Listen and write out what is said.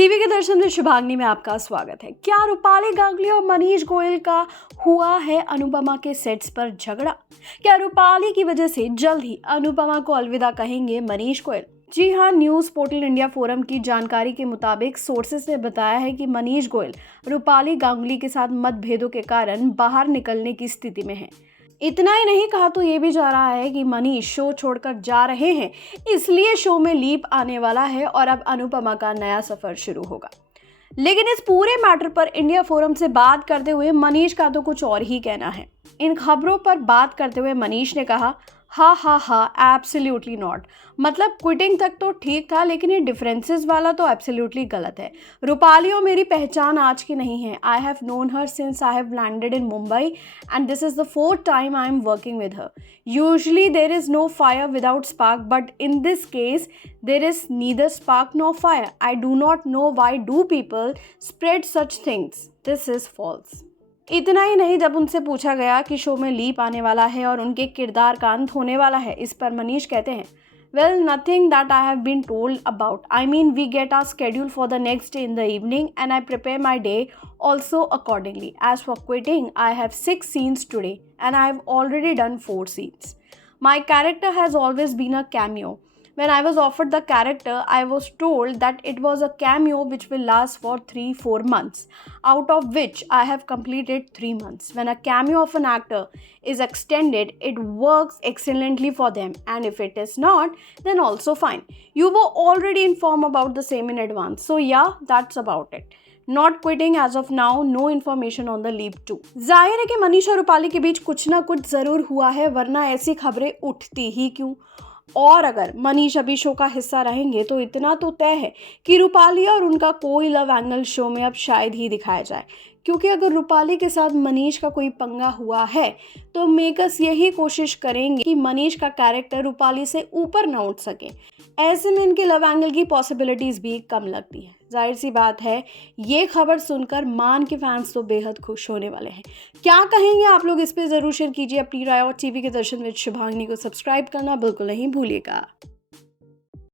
TV के दर्शन में शुभांगी में आपका स्वागत है। क्या रूपाली गांगुली और मनीष गोयल का हुआ है अनुपमा के सेट्स पर झगड़ा? क्या रूपाली की वजह से जल्द ही अनुपमा को अलविदा कहेंगे मनीष गोयल? जी हाँ, न्यूज़ पोर्टल इंडिया फोरम की जानकारी के मुताबिक सोर्सेस ने बताया है कि मनीष गोयल रूपाली गांगुली के साथ मतभेदों के कारण बाहर निकलने की स्थिति में हैं। इतना ही नहीं, कहा तो ये भी जा रहा है कि मनीष शो छोड़कर जा रहे हैं, इसलिए शो में लीप आने वाला है और अब अनुपमा का नया सफर शुरू होगा। लेकिन इस पूरे मैटर पर इंडिया फोरम से बात करते हुए मनीष का तो कुछ और ही कहना है। इन खबरों पर बात करते हुए मनीष ने कहा, हा एब्सोल्युटली नॉट। मतलब क्विटिंग तक तो ठीक था, लेकिन ये डिफरेंसेस वाला तो एब्सोल्युटली गलत है। रूपाली और मेरी पहचान आज की नहीं है। I have known her since I have landed in Mumbai and this is the fourth time I am working with her. Usually there is no fire without spark, but in this case there is neither spark no fire. I do not know why do people spread such things. This is false. इतना ही नहीं, जब उनसे पूछा गया कि show में leap आने वाला है और उनके किरदार का अंत होने वाला है, इस पर मनीष कहते हैं, well nothing that I have been told about. I mean we get our schedule for the next day in the evening and I prepare my day also accordingly. As for quitting, I have 6 scenes today and I have already done 4 scenes. My character has always been a cameo. When I was offered the character, I was told that it was a cameo which will last for 3-4 months, out of which I have completed 3 months. When a cameo of an actor is extended, it works excellently for them, and if it is not, then also fine. You were already informed about the same in advance, so yeah, that's about it. Not quitting as of now, no information on the leap too. जाहिर है कि मनीष और रूपाली के बीच कुछ ना कुछ जरूर हुआ है, वरना ऐसी खबरें उठती ही क्यों। और अगर मनीष अभी शो का हिस्सा रहेंगे तो इतना तो तय है कि रूपाली और उनका कोई लव एंगल शो में अब शायद ही दिखाया जाए, क्योंकि अगर रूपाली के साथ मनीष का कोई पंगा हुआ है तो मेकर्स यही कोशिश करेंगे कि मनीष का कैरेक्टर रूपाली से ऊपर ना उठ सके। ऐसे में इनके लव एंगल की पॉसिबिलिटीज भी कम लगती है। जाहिर सी बात है, ये खबर सुनकर मान के फैंस तो बेहद खुश होने वाले हैं। क्या कहेंगे आप लोग, इस पे जरूर शेयर कीजिए अपनी राय और टीवी के दर्शन विद शुभांगी को सब्सक्राइब करना बिल्कुल नहीं भूलिएगा।